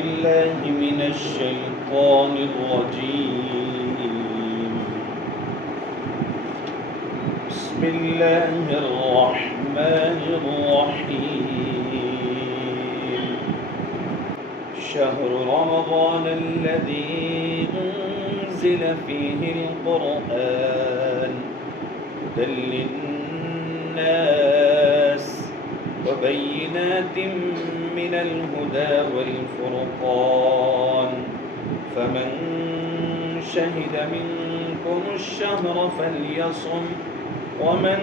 بالله من الشيطان الرجيم. بسم الله الرحمن الرحيم. شهر رمضان الذي أنزل فيه القرآن هدى للناس وبينات من الهدى والفرقان فمن شهد منكم الشهر فليصم ومن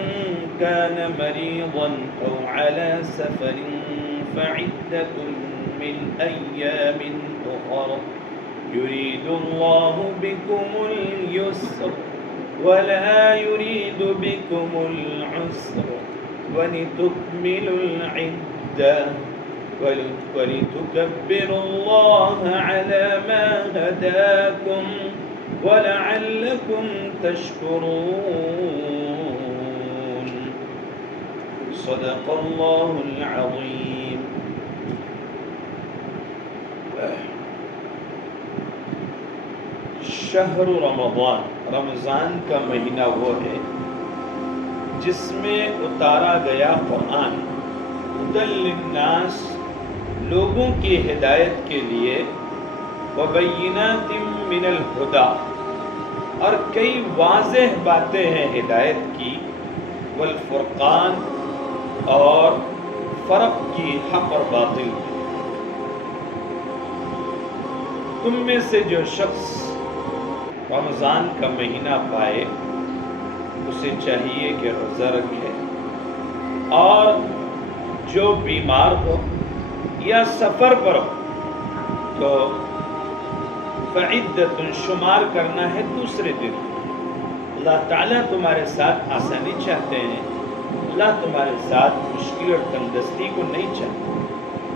كان مريضا أو على سفر فعدة من أيام أخر يريد الله بكم اليسر ولا يريد بكم العسر ولتكملوا العدة ولتكبروا الله على ما هداكم ولعلكم تشكرون. صدق الله العظيم. شہر رمضان، رمضان کا مہینہ وہ ہے جس میں اتارا گیا قرآن ہدی للناس، لوگوں کی ہدایت کے لیے، وبینات من الہدی، اور کئی واضح باتیں ہیں ہدایت کی، والفرقان، اور فرق کی حق اور باطل کی. تم میں سے جو شخص رمضان کا مہینہ پائے اسے چاہیے کہ روزہ رکھے، اور جو بیمار ہو یا سفر پر ہو تو فعدۃ، شمار کرنا ہے دوسرے دن. اللہ تعالیٰ تمہارے ساتھ آسانی چاہتے ہیں، اللہ تمہارے ساتھ مشکل اور تنگدستی کو نہیں چاہتے،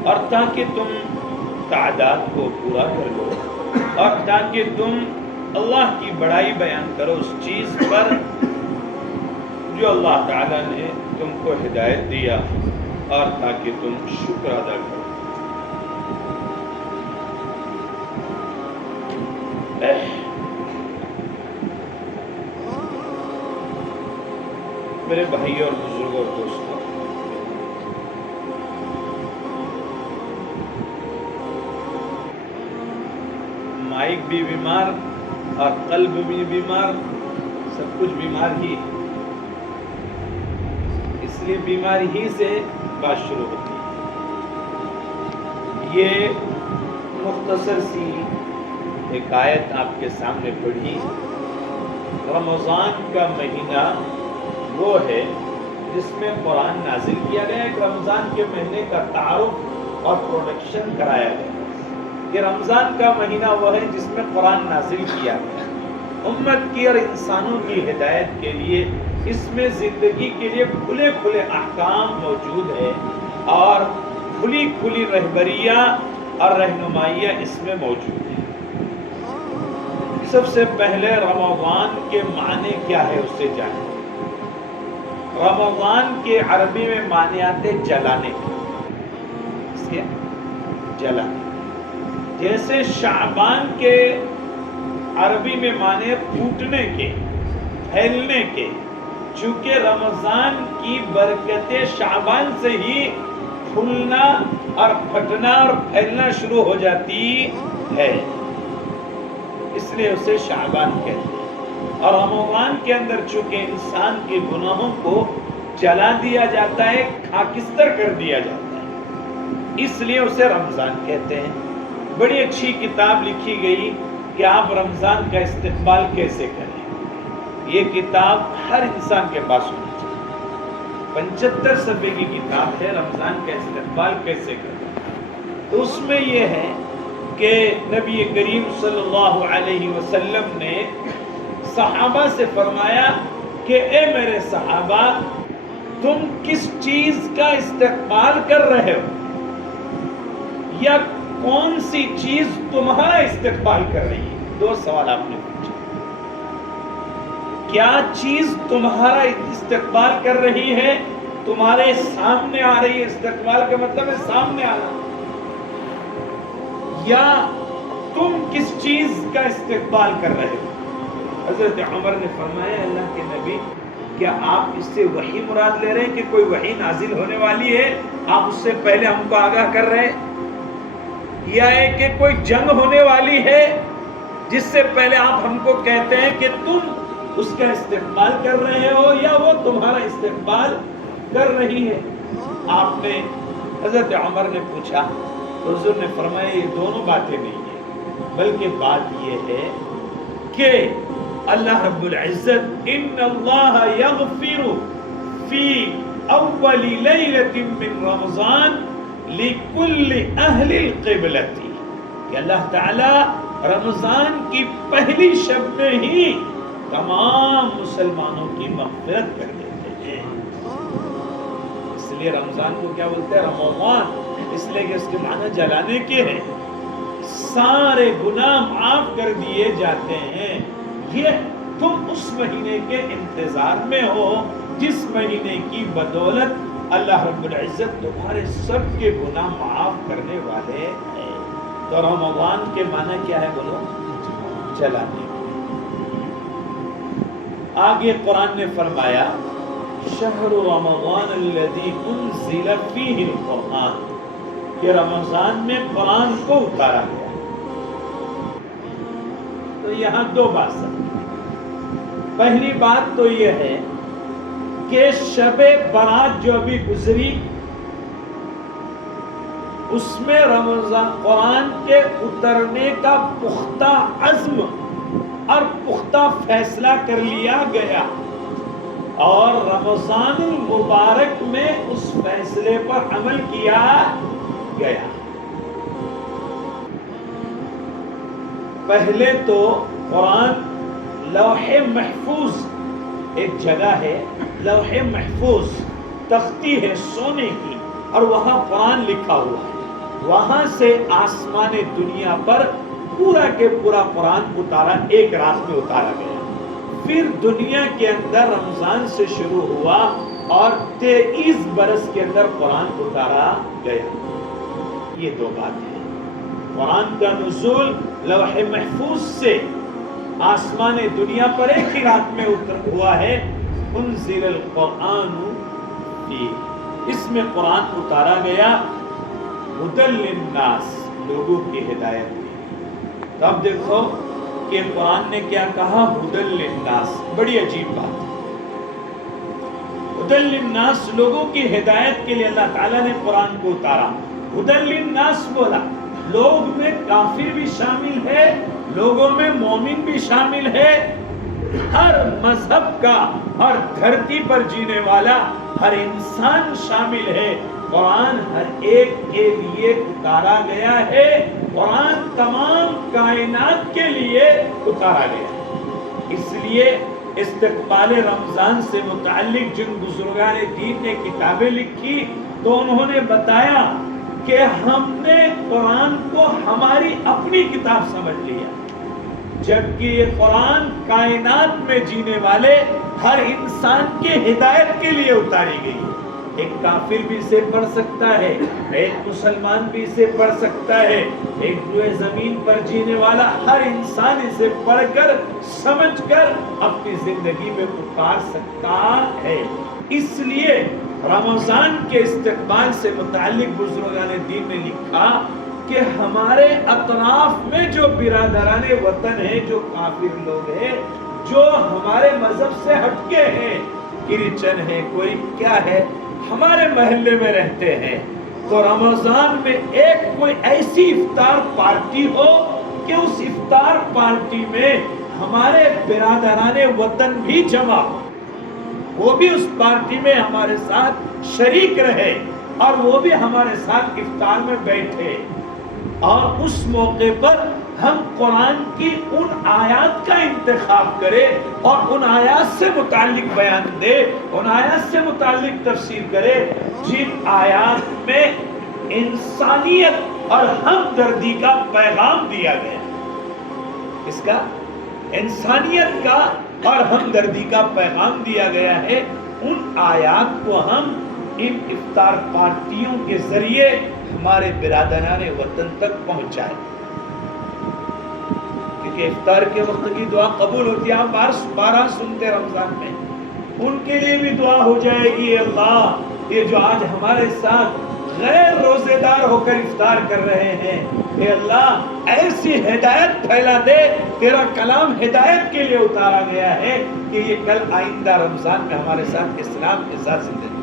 اور تاکہ تم تعداد کو پورا کر لو، اور تاکہ تم اللہ کی بڑائی بیان کرو اس چیز پر جو اللہ تعالیٰ نے تم کو ہدایت دیا، اور تاکہ تم شکر ادا کرو. میرے بھائی اور بزرگوں اور دوستوں، مائک بھی بیمار اور قلب بھی بیمار، سب کچھ بیمار ہی، اس لیے بیماری ہی سے بات شروع ہوتی ہے. یہ مختصر سی ایک آیت آپ کے سامنے پڑھی. رمضان کا مہینہ وہ ہے جس میں قرآن نازل کیا گیا. ایک رمضان کے مہینے کا تعارف اور پروڈکشن کرایا گیا. یہ رمضان کا مہینہ وہ ہے جس میں قرآن نازل کیا گیا امت کی اور انسانوں کی ہدایت کے لیے. اس میں زندگی کے لیے کھلے کھلے احکام موجود ہے، اور کھلی کھلی رہبریاں اور رہنمائیاں اس میں موجود ہیں. سب سے پہلے رمضان کے معنی کیا ہے اسے جانیں. رمضان کے عربی میں معنی آتے جلانے کے، اس کے جلانے. جیسے شعبان کے عربی میں معنی پھوٹنے کے، پھیلنے کے. چونکہ رمضان کی برکتیں شعبان سے ہی پھولنا اور پھٹنا اور پھیلنا شروع ہو جاتی ہے، اس لیے اسے شعبان کہتے ہیں. اور رمضان کے اندر چونکہ انسان کے گناہوں کو جلا دیا جاتا ہے، خاکستر کر دیا جاتا ہے، اس لیے اسے رمضان کہتے ہیں. بڑی اچھی کتاب لکھی گئی کہ آپ رمضان کا استقبال کیسے کریں. یہ کتاب ہر انسان کے پاس ہونی چاہیے. 75 صفحے کی کتاب ہے، رمضان کا استقبال کیسے کریں. تو اس میں یہ ہے کہ نبی کریم صلی اللہ علیہ وسلم نے صحابہ سے فرمایا کہ اے میرے صحابہ، تم کس چیز کا استقبال کر رہے ہو، یا کون سی چیز تمہارا استقبال کر رہی ہے. 2 سوال آپ نے پوچھے. کیا چیز تمہارا استقبال کر رہی ہے، تمہارے سامنے آ رہی ہے. استقبال کا مطلب ہے سامنے آنا. یا تم کس چیز کا استقبال کر رہے ہو؟ حضرت عمر نے فرمایا اللہ کے نبی کیا آپ اس سے وحی مراد لے رہے ہیں کہ کوئی وحی نازل ہونے والی ہے، آپ اس سے پہلے ہم کو آگاہ کر رہے ہیں، یا ہے کہ کوئی جنگ ہونے والی ہے جس سے پہلے آپ ہم کو کہتے ہیں کہ تم اس کا استقبال کر رہے ہو یا وہ تمہارا استقبال کر رہی ہے؟ آپ نے حضرت عمر نے پوچھا تو حضور نے فرمایا یہ دونوں باتیں نہیں ہیں، بلکہ بات یہ ہے کہ اللہ رب العزت ان اللہ یغفر فی اول لیلۃ من رمضان لکل اہل القبلۃ، کہ اللہ تعالی رمضان کی پہلی شب میں ہی تمام مسلمانوں کی مغفرت کر دیتے ہیں۔ اس لیے رمضان کو کیا بولتے ہیں؟ رمضان، اس لیے کہ اس کے معنی جلانے کے ہیں، سارے گناہ معاف کر دیے جاتے ہیں۔ یہ تم اس مہینے کے انتظار میں ہو جس مہینے کی بدولت اللہ رب العزت تمہارے سب کے گناہ معاف کرنے والے ہیں۔ تو رمضان کے معنی کیا ہے بولو؟ جلانے۔ آگے قرآن نے فرمایا شہر رمضان الذی انزل فیہ القرآن، کہ رمضان میں قرآن کو اتارا گیا۔ تو یہاں دو بات سمجھیں۔ پہلی بات تو یہ ہے کہ شب برات جو ابھی گزری اس میں رمضان قرآن کے اترنے کا پختہ عزم اور پختہ فیصلہ کر لیا گیا، اور رمضان المبارک میں اس فیصلے پر عمل کیا گیا۔ پہلے تو قرآن لوح محفوظ ایک جگہ ہے، لوح محفوظ تختی ہے سونے کی، اور وہاں قرآن لکھا ہوا ہے، وہاں سے آسمان دنیا پر پورا کے پورا قرآن اتارا، ایک رات میں اتارا گیا۔ پھر دنیا کے اندر رمضان سے شروع ہوا اور 23 برس کے اندر قرآن اتارا گیا۔ یہ دو بات ہے۔ قرآن کا نزول لوح محفوظ سے آسمان دنیا پر ایک ہی رات میں ہوا ہے، انزل القرآن فیہ، اس میں قرآن اتارا گیا، ہدی للناس، لوگوں کی ہدایت کی۔ تو اب دیکھو کہ قرآن نے کیا کہا؟ ہدی للناس، بڑی عجیب بات ہے۔ ہدی للناس، لوگوں کی ہدایت کے لیے اللہ تعالیٰ نے قرآن کو اتارا۔ ہدی للناس بولا، لوگ میں کافر بھی شامل ہے، لوگوں میں مومن بھی شامل ہے، ہر مذہب کا، ہر دھرتی پر جینے والا ہر انسان شامل ہے۔ قرآن ہر ایک کے لیے اتارا گیا ہے، قرآن تمام کائنات کے لیے اتارا گیا۔ اس لیے استقبال رمضان سے متعلق جن بزرگان دین نے کتابیں لکھی تو انہوں نے بتایا کہ ہم نے قرآن کو ہماری اپنی کتاب سمجھ لیا، جبکہ یہ قرآن کائنات میں جینے والے ہر انسان کے ہدایت کے لیے اتاری گئی۔ ایک کافر بھی اسے پڑھ سکتا ہے، ایک مسلمان بھی اسے پڑھ سکتا ہے، ایک روئے زمین پر جینے والا ہر انسان اسے پڑھ کر سمجھ کر اپنی زندگی میں اتار سکتا ہے۔ اس لیے رمضان کے استقبال سے متعلق بزرگان دین نے لکھا کہ ہمارے اطراف میں جو برادران وطن ہیں، جو کافر لوگ ہیں، جو ہمارے مذہب سے ہٹکے ہیں، کرسچن ہے، کوئی کیا ہے، ہمارے محلے میں رہتے ہیں، تو رمضان میں ایک کوئی ایسی افطار پارٹی ہو کہ اس افطار پارٹی میں ہمارے برادران وطن بھی جمع ہو، وہ بھی اس پارٹی میں ہمارے ساتھ شریک رہے اور وہ بھی ہمارے ساتھ افطار میں بیٹھے، اور اس موقع پر ہم قرآن کی ان آیات کا انتخاب کرے اور ان آیات سے متعلق بیان دے، ان آیات سے متعلق تفسیر کرے جن آیات میں انسانیت اور ہمدردی کا پیغام دیا گیا۔ اس کا انسانیت کا اور ہمدردی کا پیغام دیا گیا ہے، ان آیات کو ہم ان افطار پارٹیوں کے ذریعے ہمارے برادران وطن تک پہنچائیں۔ کہ افطار کے وقت کی دعا قبول ہوتی ہے. آپ بارہ سنتے رمضان میں, ان کے لیے بھی دعا ہو جائے گی. اللہ یہ جو آج ہمارے ساتھ غیر روزے دار ہو کر افطار کر رہے ہیں, اے اللہ ایسی ہدایت پھیلا دے, تیرا کلام ہدایت کے لیے اتارا گیا ہے کہ یہ کل آئندہ رمضان میں ہمارے ساتھ اسلام کے ساتھ زندگی.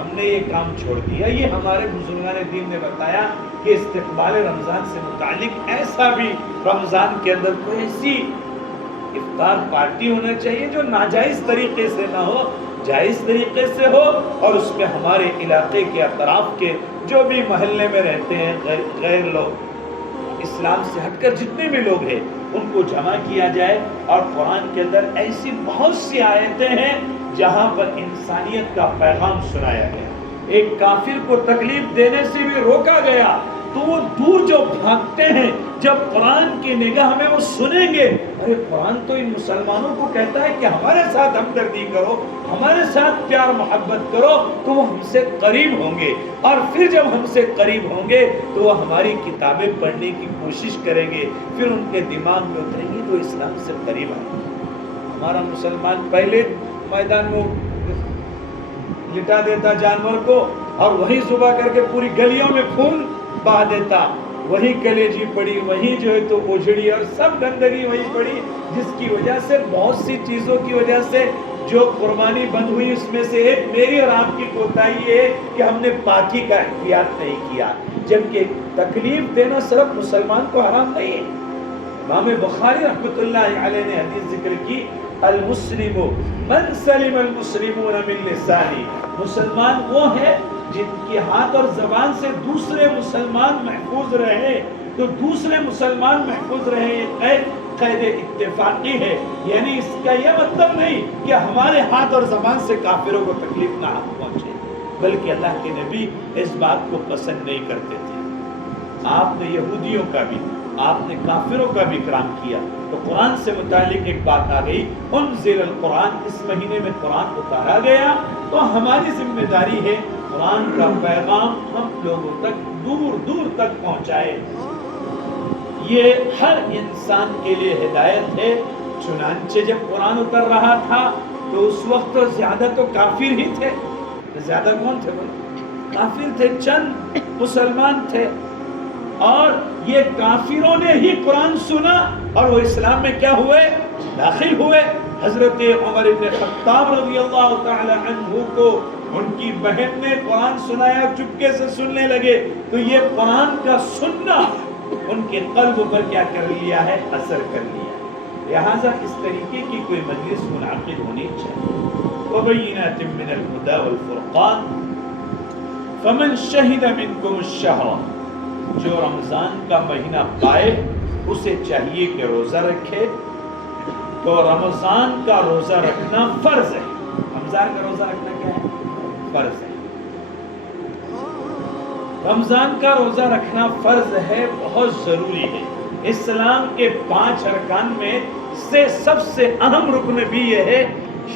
ہم نے یہ کام چھوڑ دیا. یہ ہمارے بزرگان دین نے بتایا کہ استقبال رمضان سے متعلق ایسا بھی رمضان کے اندر کوئی ایسی افطار پارٹی ہونا چاہیے جو ناجائز طریقے سے نہ ہو, جائز طریقے سے ہو, اور اس میں ہمارے علاقے کے اطراف کے جو بھی محلے میں رہتے ہیں غیر لوگ, اسلام سے ہٹ کر جتنے بھی لوگ ہیں, ان کو جمع کیا جائے. اور قرآن کے اندر ایسی بہت سی آیتیں ہیں جہاں پر انسانیت کا پیغام سنایا گیا. ایک کافر کو تکلیف دینے سے بھی روکا گیا تو وہ دور جو بھاگتے ہیں, جب قرآن کی نگاہ میں وہ سنیں گے, ارے قرآن تو ان مسلمانوں کو کہتا ہے کہ ہمارے ساتھ ہمدردی کرو, ہمارے ساتھ پیار محبت کرو, تو وہ ہم سے قریب ہوں گے. اور پھر جب ہم سے قریب ہوں گے تو وہ ہماری کتابیں پڑھنے کی کوشش کریں گے, پھر ان کے دماغ میں اتریں گی تو اسلام سے قریب آئیں گے. ہمارا مسلمان پہلے میدان میں لٹا دیتا جانور کو, اور وہی ذبح کر کے پوری گلیوں میں خون بہا دیتا, وہی کلیجی پڑی, وہی جو ہے تو اجڑی, اور سب گندگی وہی پڑی, جس کی وجہ سے بہت سی چیزوں کی وجہ سے جو قربانی بند ہوئی, اس میں سے ایک میری اور آپ کی کوتاہی ہے کہ ہم نے پاکی کا احتیاط نہیں کیا. جبکہ تکلیف دینا صرف مسلمان کو حرام نہیں ہے. امام بخاری رحمۃ اللہ علیہ نے حدیث ذکر کی, المسلم من سلم المسلمون من لسانه, مسلمان وہ ہے جن کے ہاتھ اور زبان سے دوسرے مسلمان محفوظ رہے. تو دوسرے مسلمان محفوظ رہے یہ قید اتفاقی ہے, یعنی اس کا یہ مطلب نہیں کہ ہمارے ہاتھ اور زبان سے کافروں کو تکلیف نہ پہنچے, بلکہ اللہ کے نبی اس بات کو پسند نہیں کرتے تھے. آپ نے یہودیوں کا بھی, آپ نے کافروں کا بھی اکرام کیا. تو قرآن سے متعلق ایک بات آ گئی, انزل القرآن, اس مہینے میں قرآن اتارا گیا, تو ہماری ذمہ داری ہے قرآن کا پیغام ہم لوگوں تک دور دور تک پہنچائے. یہ ہر انسان کے لیے ہدایت ہے. چنانچہ جب قرآن اتر رہا تھا تو اس وقت زیادہ تو کافر ہی تھے. زیادہ کون تھے؟ کافر تھے, چند مسلمان تھے. اور یہ کافروں نے ہی قرآن سنا اور وہ اسلام میں کیا ہوئے؟ داخل ہوئے. حضرت عمر بن خطاب رضی اللہ تعالی عنہ کو ان کی بہن نے قرآن سنایا, چپکے سے سننے لگے, تو یہ قرآن کا سننا ان کے قلب پر کیا کر لیا ہے؟ اثر کر لیا. لہذا اس طریقے کی کوئی مجلس منعقد ہونی چاہیے. وَبَيِّنَاتٍ مِّنَ الْهُدَى وَالْفُرْقَانِ فَمَنْ شَهِدَ مِنْكُمُ الشَّهْرَ, جو رمضان کا مہینہ پائے اسے چاہیے کہ روزہ رکھے. تو رمضان کا روزہ رکھنا فرض ہے. رمضان کا روزہ رکھنا کیا ہے؟ فرض ہے. رمضان کا روزہ رکھنا فرض ہے, بہت ضروری ہے. اسلام کے 5 ارکان میں سے سب سے اہم رکن بھی یہ ہے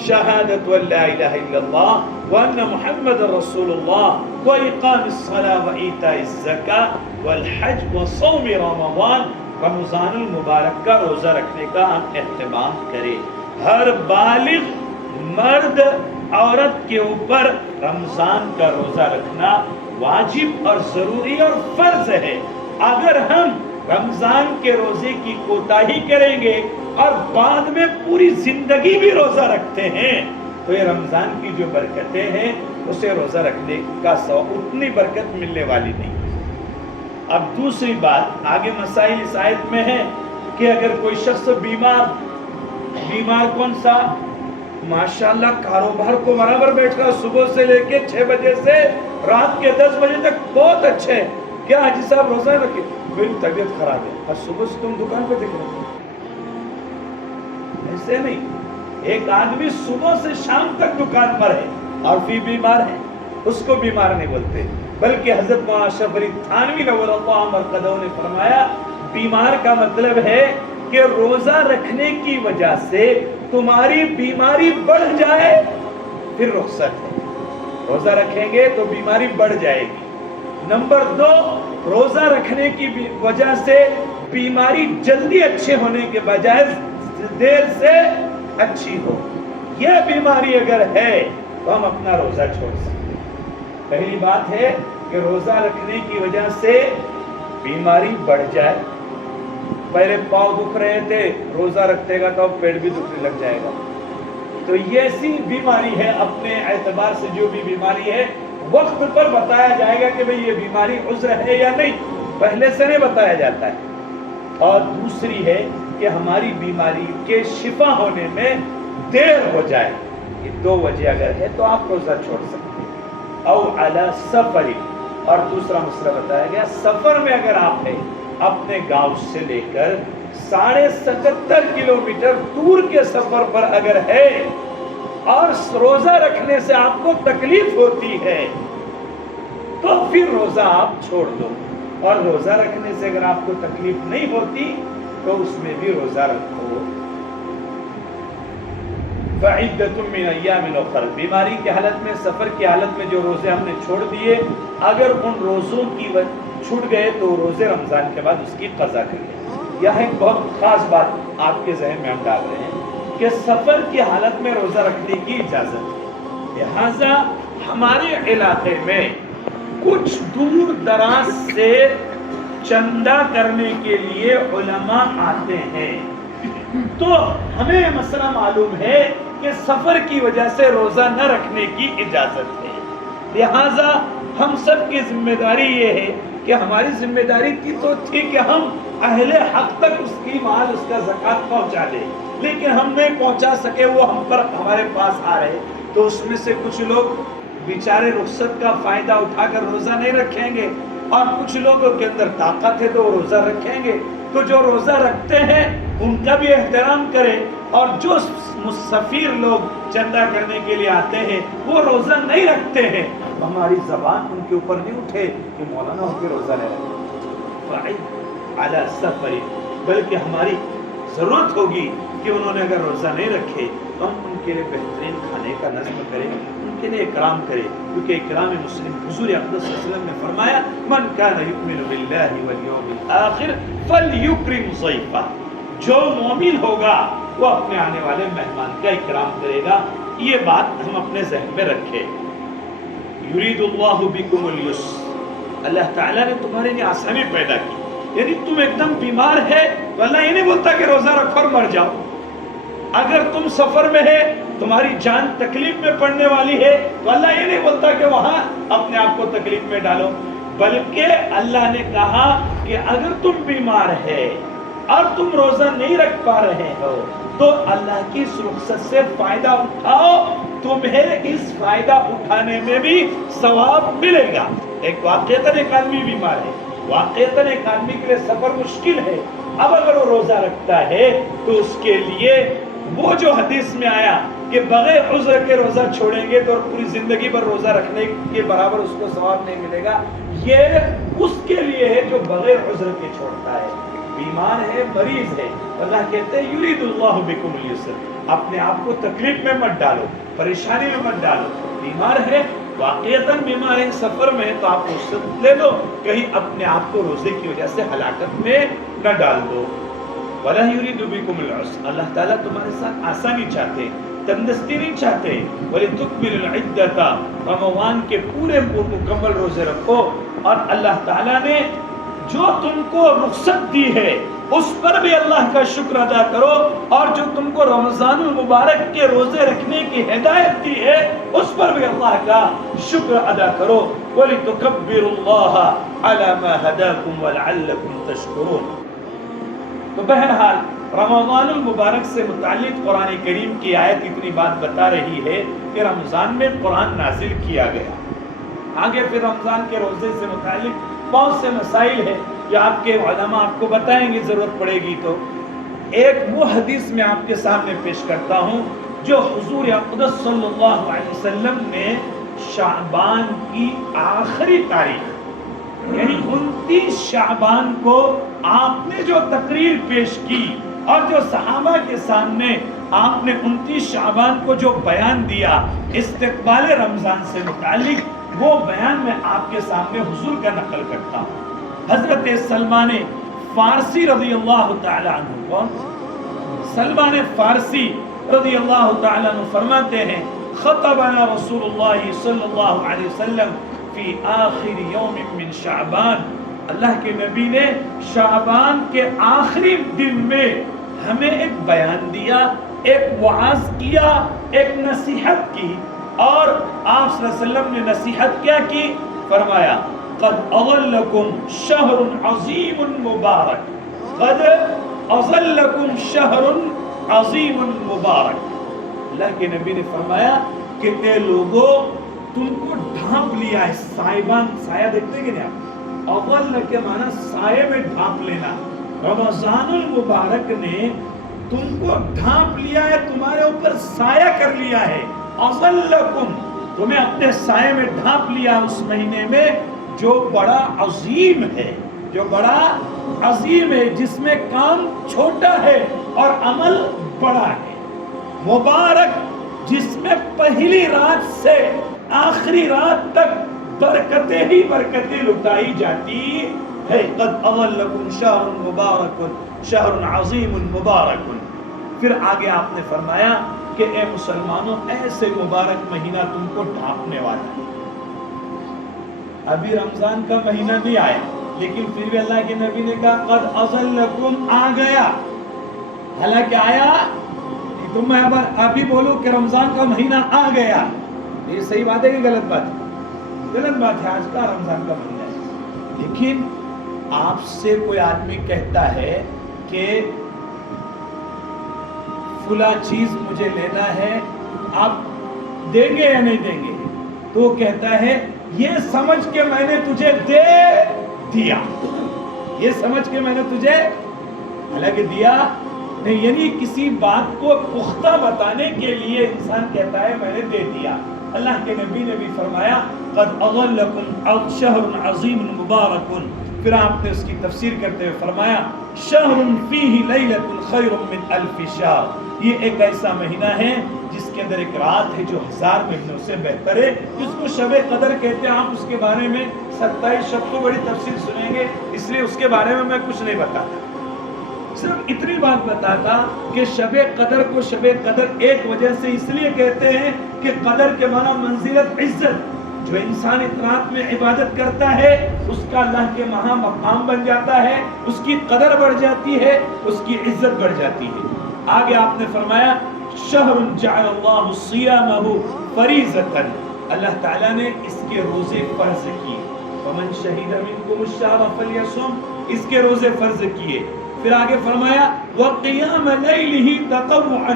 شہادت لا الہ الا اللہ وان محمد رسول اللہ واقام الصلاۃ وایتاء الزکاۃ والحج وصوم رمضان. رمضان المبارک کا روزہ رکھنے کا ہم اہتمام کریں. ہر بالغ مرد عورت کے اوپر رمضان کا روزہ رکھنا واجب اور ضروری اور فرض ہے. اگر ہم رمضان کے روزے کی کوتاہی کریں گے اور بعد میں پوری زندگی بھی روزہ رکھتے ہیں تو یہ رمضان کی جو برکتیں ہیں اسے روزہ رکھنے کا اتنی برکت ملنے والی نہیں. اب دوسری بات, آگے مسائل اس آیت میں ہے کہ اگر کوئی شخص بیمار کون سا؟ ماشاءاللہ کاروبار کو برابر بیٹھ رہا, صبح سے لے کے 6 بجے سے رات کے 10 بجے تک بہت اچھے. کیا حاجی صاحب روزہ رکھے؟ میری طبیعت خراب ہے. اور صبح سے تم دکان پہ دیکھ رہے ہو. ایسے نہیں. ایک آدمی صبح سے شام تک دکان پر ہے اور پھر بیمار ہے, اس کو بیمار نہیں بولتے, بلکہ حضرت مولانا اشرف علی تھانوی نور اللہ مرقدہ نے فرمایا بیمار کا مطلب ہے کہ روزہ رکھنے کی وجہ سے تمہاری بیماری بڑھ جائے پھر رخصت ہے. روزہ رکھیں گے تو بیماری بڑھ جائے گی. نمبر 2, روزہ رکھنے کی وجہ سے بیماری جلدی اچھے ہونے کے بجائے دیر سے اچھی ہو. یہ بیماری اگر ہے تو ہم اپنا روزہ چھوڑ سکتے ہیں. پہلی بات ہے کہ روزہ رکھنے کی وجہ سے بیماری بڑھ جائے. پہلے پاؤں دکھ رہے تھے, روزہ رکھتے گا تو اب پیٹ بھی دکھنے لگ جائے گا. تو یہ ایسی بیماری ہے, اپنے اعتبار سے جو بھی بیماری ہے وقت پر بتایا جائے گا کہ بھئی یہ بیماری عذر ہے یا نہیں, پہلے سے نہیں بتایا جاتا ہے. اور دوسری ہے کہ ہماری بیماری کے شفا ہونے میں دیر ہو جائے. یہ دو وجہ اگر ہے تو آپ روزہ چھوڑ سکتے ہیں. او علی سفر, اور دوسرا مسئلہ بتایا گیا سفر میں اگر آپ ہیں, اپنے گاؤں سے لے کر 77.5 کلومیٹر دور کے سفر پر اگر ہے اور روزہ رکھنے سے آپ کو تکلیف ہوتی ہے تو پھر روزہ آپ چھوڑ دو. اور روزہ رکھنے سے اگر آپ کو تکلیف نہیں ہوتی تو اس میں بھی روزہ رکھو. فعدۃ من ایام اخر, بیماری کی حالت میں, سفر کی حالت میں جو روزے ہم نے چھوڑ دیے, اگر ان روزوں کی چھوٹ گئے تو روزے رمضان کے بعد اس کی قضا کریے. یہ ایک بہت خاص بات آپ کے ذہن میں ہم ڈال رہے ہیں کہ سفر کی حالت میں روزہ رکھنے کی اجازت ہے. لہذا ہمارے علاقے میں کچھ دور دراز سے چندہ کرنے کے لیے علماء آتے ہیں, تو ہمیں مسئلہ معلوم ہے کہ سفر کی وجہ سے روزہ نہ رکھنے کی اجازت ہے. لہذا ہم سب کی ذمہ داری یہ ہے کہ ہماری ذمہ داری کی تو تھی کہ ہم اہل حق تک اس کی مال, اس کا زکوٰۃ پہنچا دیں, لیکن ہم نہیں پہنچا سکے, وہ ہم پر ہمارے پاس آ رہے, تو اس میں سے کچھ لوگ بیچارے رخصت کا فائدہ اٹھا کر روزہ نہیں رکھیں گے, اور کچھ لوگوں کے اندر طاقت ہے تو وہ روزہ رکھیں گے. تو جو روزہ رکھتے ہیں ان کا بھی احترام کرے, اور جو مسافر لوگ چندہ کرنے کے لیے آتے ہیں وہ روزہ نہیں رکھتے ہیں, ہماری زبان ان کے اوپر نہیں اٹھے کہ مولانا ہو کے روزہ نہیں رکھتے علی سفر, بلکہ ہماری ضرورت ہوگی کہ انہوں نے اگر روزہ نہیں رکھے تو ہم ان کے لیے بہترین کھانے کا نظم کریں, ان کے لیے اکرام کریں, کیونکہ اکرام مسلم حضور اقدس صلی اللہ علیہ وسلم نے فرمایا من کان یؤمن باللہ والیوم الآخر فلیکرم ضیفہ, جو مومن ہوگا وہ اپنے آنے والے مہمان کا اکرام کرے گا. یہ بات ہم اپنے ذہن میں رکھیں. یرید اللہ بکم اليسر, اللہ تعالیٰ نے تمہارے لیے آسانی پیدا کی. یعنی تم ایک دم بیمار ہے تو اللہ یہ نہیں بولتا کہ روزہ رکھو اور مر جاؤ. اگر تم سفر میں ہے, تمہاری جان تکلیف میں پڑنے والی ہے, تو اللہ یہ نہیں بولتا کہ وہاں اپنے آپ کو تکلیف میں ڈالو, بلکہ اللہ نے کہا کہ اگر تم بیمار ہے اور تم روزہ نہیں رکھ پا رہے ہو تو اللہ کی اس رخصت سے فائدہ اٹھاؤ, تمہیں اس فائدہ اٹھانے میں بھی ثواب ملے گا. ایک واقعتاً ایک آدمی بیمار ہے, واقعتاً ایک آدمی کے لیے سفر مشکل ہے, اب اگر وہ روزہ رکھتا ہے تو اس کے لیے وہ جو حدیث میں آیا کہ بغیر عذر کے روزہ چھوڑیں گے تو پوری زندگی پر روزہ رکھنے کے برابر اس کو ثواب نہیں ملے گا, یہ اس کے لیے ہے جو بغیر عذر کے چھوڑتا ہے. بیمار ہے, مریض ہے, اللہ کہتے ہیں یرید اللہ بکم اليسر, اپنے آپ کو تکلیف میں مت ڈالو, پریشانی میں مت ڈالو. بیمار ہے, واقعتاً بیمار ہے, سفر میں, تو آپ رخصت لے لو, کہیں اپنے آپ کو روزے کی وجہ سے ہلاکت میں نہ ڈال دو. وَلَا يُرِيدُ بِكُمُ الْعُسْرَ, اللہ تعالیٰ تمہارے ساتھ آسانی چاہتے, تندرستی نہیں چاہتے. وَلِتُكْمِلُ الْعِدَّةَ, رمضان کے پورے مکمل روزے رکھو, اور اللہ تعالیٰ نے جو تم کو رخصت دی ہے اس پر بھی اللہ کا شکر ادا کرو, اور جو تم کو رمضان المبارک کے روزے رکھنے کی ہدایت دی ہے اس پر بھی اللہ کا شکر ادا کرو. وَلِتُكَبِّرُوا اللَّهَ عَلَى مَا هَدَاكُمْ وَلَعَلَّكُمْ تَشْكُرُونَ. تو بہرحال رمضان المبارک سے متعلق قرآن کریم کی آیت اتنی بات بتا رہی ہے کہ رمضان میں قرآن نازل کیا گیا. آگے پھر رمضان کے روزے سے متعلق بہت سے مسائل ہیں جو آپ کے علماء آپ کو بتائیں گے ضرورت پڑے گی تو. ایک وہ حدیث میں آپ کے سامنے پیش کرتا ہوں جو حضور اقدس صلی اللہ علیہ وسلم نے شعبان کی آخری تاریخ یعنی 29 شعبان کو آپ نے جو تقریر پیش کی اور جو صحابہ کے سامنے آپ نے 29 شعبان کو جو بیان دیا استقبال رمضان سے متعلق, وہ بیان میں آپ کے سامنے حضور کا نقل کرتا ہوں. حضرت سلمان فارسی رضی اللہ تعالی عنہ، کون؟ سلمان فارسی رضی اللہ تعالی عنہ فرماتے ہیں خطبنا رسول اللہ صلی اللہ علیہ وسلم فی آخر یوم من شعبان، اللہ کے نبی نے شعبان کے آخری دن میں ہمیں ایک بیان دیا، ایک وعظ کیا، ایک نصیحت کی، اور آپ صلی اللہ علیہ وسلم نے نصیحت کیا کی؟ فرمایا قد اظلکم شہر عظیم مبارک، قد اظلکم شہر عظیم مبارک۔ اللہ کے نبی نے فرمایا کہ اے لوگوں، تم کو ڈھانپ لیا ہے سائبان، سایہ دیکھتے کہ نہیں آپ؟ اول کے معنی سائے میں ڈھانپ لینا۔ رمضان المبارک نے تم کو ڈھانپ لیا ہے، تمہارے اوپر سایہ کر لیا ہے۔ اظلکم، تمہیں اپنے سائے میں ڈھانپ لیا اس مہینے میں جو بڑا عظیم ہے، جو بڑا عظیم ہے، جس میں کام چھوٹا ہے اور عمل بڑا ہے۔ مبارک، جس میں پہلی رات سے آخری رات تک برکتیں ہی برکتیں لٹائی جاتی ہے۔ قد اظلکم شہر مبارک شہر عظیم مبارک۔ پھر آگے آپ نے فرمایا کہ اے مسلمانوں، ایسے مبارک مہینہ تم کو ڈھانپنے والا ہے۔ ابھی رمضان کا مہینہ نہیں آیا، لیکن پھر بھی اللہ کے نبی نے کہا قد اظلکم، آ گیا، حالانکہ آیا تم میں ابھی بولو کہ رمضان کا مہینہ آ گیا، یہ صحیح بات ہے کہ غلط بات ہے؟ غلط بات ہے، آج کا رمضان کا مہینہ ہے۔ لیکن آپ سے کوئی آدمی کہتا ہے کہ فلاں چیز مجھے لینا ہے، آپ دیں گے یا نہیں دیں گے؟ تو وہ کہتا ہے یہ سمجھ کے میں نے تجھے دے دیا، یہ سمجھ کے میں نے تجھے، حالانکہ دیا نہیں، یعنی کسی بات کو پختہ بتانے کے لیے انسان کہتا ہے میں نے دے دیا۔ اللہ کے نبی نے بھی فرمایا قد اظلکم شہر عظیم مبارک۔ پھر آپ نے اس کی تفسیر کرتے ہوئے فرمایا شہر فیہ لیلۃ خیر من الف شہر، یہ ایک ایسا مہینہ ہے جس کے اندر ایک رات ہے جو 1000 مہینوں سے بہتر ہے، جس کو شب قدر کہتے ہیں۔ آپ اس کے بارے میں 27 شب کو بڑی تفصیل سنیں گے، اس لیے اس کے بارے میں کچھ نہیں بتاتا، صرف اتنی بات بتاتا کہ شب قدر کو شب قدر ایک وجہ سے اس لیے کہتے ہیں کہ قدر کے معنی منزلت، عزت۔ جو انسان اس رات میں عبادت کرتا ہے اس کا اللہ کے وہاں مقام بن جاتا ہے، اس کی قدر بڑھ جاتی ہے، اس کی عزت بڑھ جاتی ہے۔ آگے آپ نے فرمایا شہر جعل اللہ صیامہ فریضۃ، اللہ تعالیٰ نے اس کے روزے فرض کیے۔ فمن شہد منکم الشہر فلیصم، اس کے روزے فرض کیے۔ پھر آگے فرمایا وقیام لیلہ تطوعا،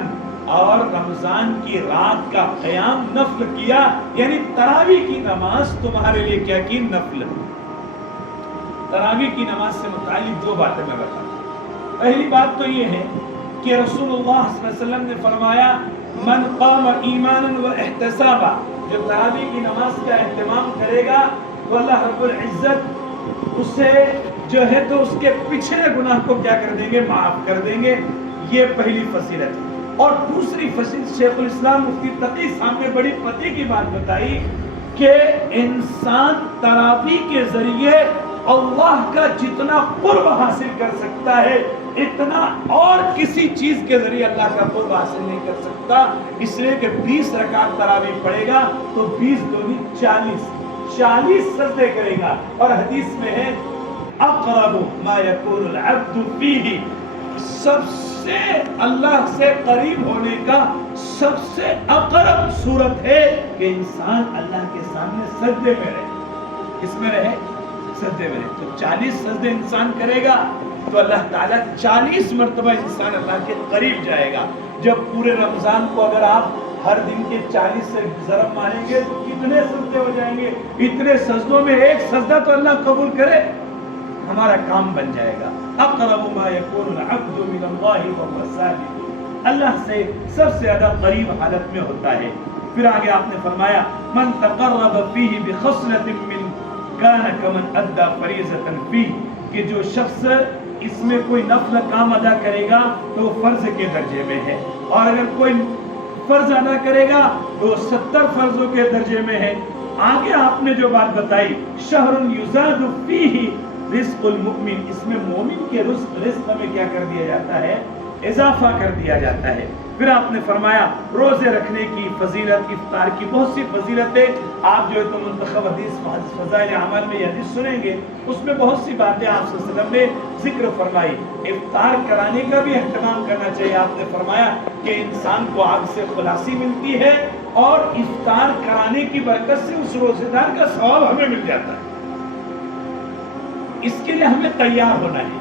اور رمضان کی رات کا قیام نفل کیا، یعنی تراویح کی نماز تمہارے لیے کیا کی؟ نفل۔ تراویح کی نماز سے متعلق دو باتیں میں بتاتا ہوں۔ پہلی بات تو یہ ہے کہ رسول اللہ صلی اللہ علیہ وسلم نے فرمایا من قام ایمانا و احتسابا، جو تراویح کی نماز کا اہتمام کرے گا تو اللہ رب العزت اسے جو ہے تو اس کے پچھلے گناہ کو کیا کر دیں گے؟ معاف کر دیں گے۔ یہ پہلی فضیلت ہے۔ اور دوسری فضیلت شیخ الاسلام مفتی تقی صاحب نے بڑی پتے کی بات بتائی کہ انسان تراویح کے ذریعے اللہ کا جتنا قرب حاصل کر سکتا ہے اتنا اور کسی چیز کے ذریعے اللہ کا قرب حاصل نہیں کر سکتا، اس لیے کہ 20 رکعت تراویح پڑھے گا تو 20 دونی 40 سجدے کرے گا، اور حدیث میں ہے اقرب ما یکون العبد فیہ، سب سے اللہ سے قریب ہونے کا سب سے اقرب صورت ہے کہ انسان اللہ کے سامنے سجدے میں رہے۔ کس میں رہے؟ سجدے میں رہے۔ تو 40 سجدے انسان کرے گا تو اللہ تعالیٰ 40 مرتبہ انسان اللہ کے قریب جائے گا۔ جب پورے رمضان کو اگر آپ ہر دن کے 40 سے ضرب ماریں گے تو کتنے سجدے ہو جائیں گے؟ اتنے سجدوں میں ایک سجدہ تو اللہ قبول کرے، ہمارا کام بن جائے گا۔ اقرب ما یکون العبد من اللہ وهو ساجد، اللہ سے سب سے زیادہ قریب حالت میں ہوتا ہے۔ پھر آگے آپ نے فرمایا من تقرب فیہ بخصلۃ من کان کمن ادى فریضۃ فیہ، کہ جو شخص اس میں کوئی نفل کام ادا کرے گا تو وہ فرض کے درجے میں ہے، اور اگر کوئی فرض ادا کرے گا تو 70 فرضوں کے درجے میں ہے۔ آگے آپ نے جو بات بتائی شہر یزاد فیہ رزق المؤمن، اس میں مومن کے رزق میں کیا کر دیا جاتا ہے؟ اضافہ کر دیا جاتا ہے۔ پھر آپ نے فرمایا روزے رکھنے کی فضیلت، افطار کی بہت سی فضیلتیں، آپ جو ہے تو منتخب حدیث فضائل اعمال میں یہ حدیث سنیں گے، اس میں بہت سی باتیں آپ صلی اللہ علیہ وسلم نے ذکر فرمائی۔ افطار کرانے کا بھی اہتمام کرنا چاہیے۔ آپ نے فرمایا کہ انسان کو آگ سے خلاصی ملتی ہے اور افطار کرانے کی برکت سے اس روزے دار کا ثواب ہمیں مل جاتا ہے۔ اس کے لیے ہمیں تیار ہونا ہے۔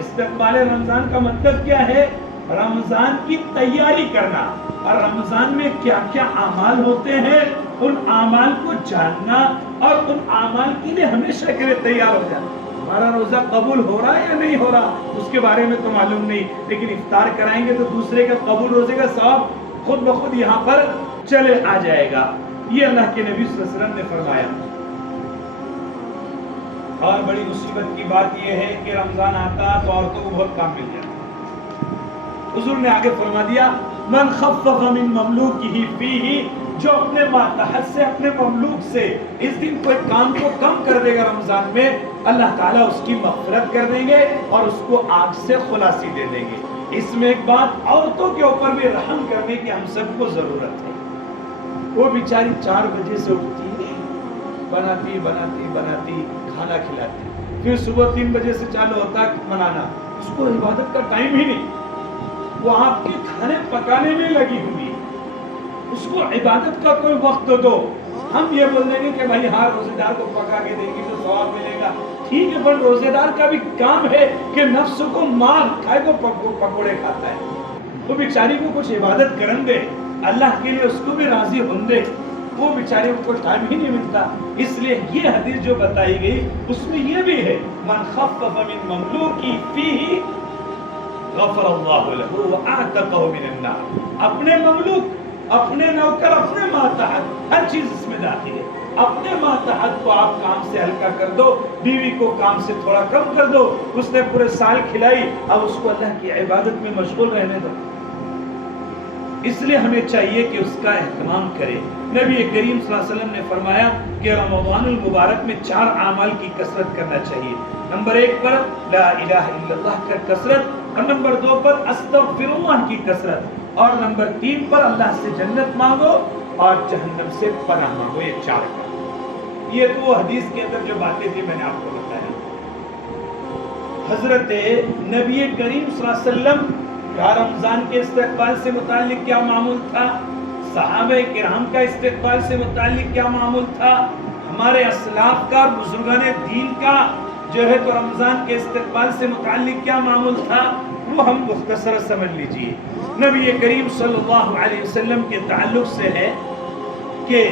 استقبال رمضان کا مطلب کیا ہے؟ رمضان کی تیاری کرنا، اور رمضان میں کیا کیا اعمال ہوتے ہیں ان اعمال کو جاننا، اور ان اعمال کے لیے ہمیشہ کے لیے تیار ہو جانا۔ ہمارا روزہ قبول ہو رہا ہے یا نہیں ہو رہا اس کے بارے میں تو معلوم نہیں، لیکن افطار کرائیں گے تو دوسرے کا قبول روزے کا ثواب خود بخود یہاں پر چلے آ جائے گا۔ یہ اللہ کے نبی صلی اللہ علیہ وسلم نے فرمایا۔ اور بڑی مصیبت کی بات یہ ہے کہ رمضان آتا تو عورتوں کو بہت کام مل جاتا۔ حضور نے آگے فرما دیا من خفف من مملوکہ فیہ، جو اپنے ماتحت سے، اپنے مملوک سے اس دن کوئی کام کو کم کر دے گا رمضان میں، اللہ تعالیٰ اس کی مغفرت کر دیں گے اور اس کو آگ سے خلاصی دے دیں گے۔ اس میں ایک بات، عورتوں کے اوپر بھی رحم کرنے کی ہم سب کو ضرورت ہے۔ وہ بیچاری 4 بجے سے اٹھتی، بناتی کھانا کھلاتی، پھر صبح 3 بجے سے چالو ہوتا منانا، اس کو عبادت کا ٹائم ہی نہیں، وہ آپ کے کھانے پکانے میں لگی ہوئی، اس کو عبادت کا کوئی وقت دو۔ ہم یہ بول دیں گے کہ بھائی ہاں روزے دار کو پکا کے دیں گے تو ثواب ملے گا، ٹھیک ہے، پر روزے دار کا بھی کام ہے کہ نفس کو مار کھائے کو پکوڑے کھاتا ہے، وہ بیچاری کو کچھ عبادت کرن دے، اللہ کے لیے اس کو بھی راضی ہون دے، وہ بیچارے کو ٹائم ہی نہیں ملتا۔ اس لیے یہ حدیث جو بتائی گئی اس میں یہ بھی ہے من خفف من مملوکی فیہ غفر اللہ لہ واعتقہ من النار۔ اپنے مملوک، اپنے نوکر، اپنے ماتحت، ہر چیز اس میں داخل ہے۔ اپنے ماتحت کو آپ کام سے ہلکا کر دو، بیوی کو کام سے تھوڑا کم کر دو، اس نے پورے سال کھلائی، اب اس کو اللہ کی عبادت میں مشغول رہنے دو۔ اس لیے ہمیں چاہیے کہ اس کا اہتمام کرے۔ نبی کریم صلی اللہ علیہ وسلم نے فرمایا کہ رمضان المبارک میں 4 اعمال کی کثرت کرنا چاہیے۔ نمبر 1 پر لا الہ الا اللہ کا کثرت، اور نمبر 2 پر استغفر اللہ کی کثرت، اور نمبر 3 پر اللہ سے جنت مانگو اور جہنم سے پناہ مانگو۔ یہ 4 کا، یہ تو وہ حدیث کے اندر جو باتیں تھی میں نے آپ کو بتایا۔ حضرت نبی کریم صلی اللہ علیہ وسلم کا رمضان کے استقبال سے متعلق کیا معمول تھا، صحابہ کرام کا استقبال سے متعلق کیا معمول تھا، ہمارے اسلاف کا، بزرگان دین کا جو ہے تو رمضان کے استقبال سے متعلق کیا معمول تھا، وہ ہم مختصر سمجھ لیجئے۔ نبی کریم صلی اللہ علیہ وسلم کے تعلق سے ہے کہ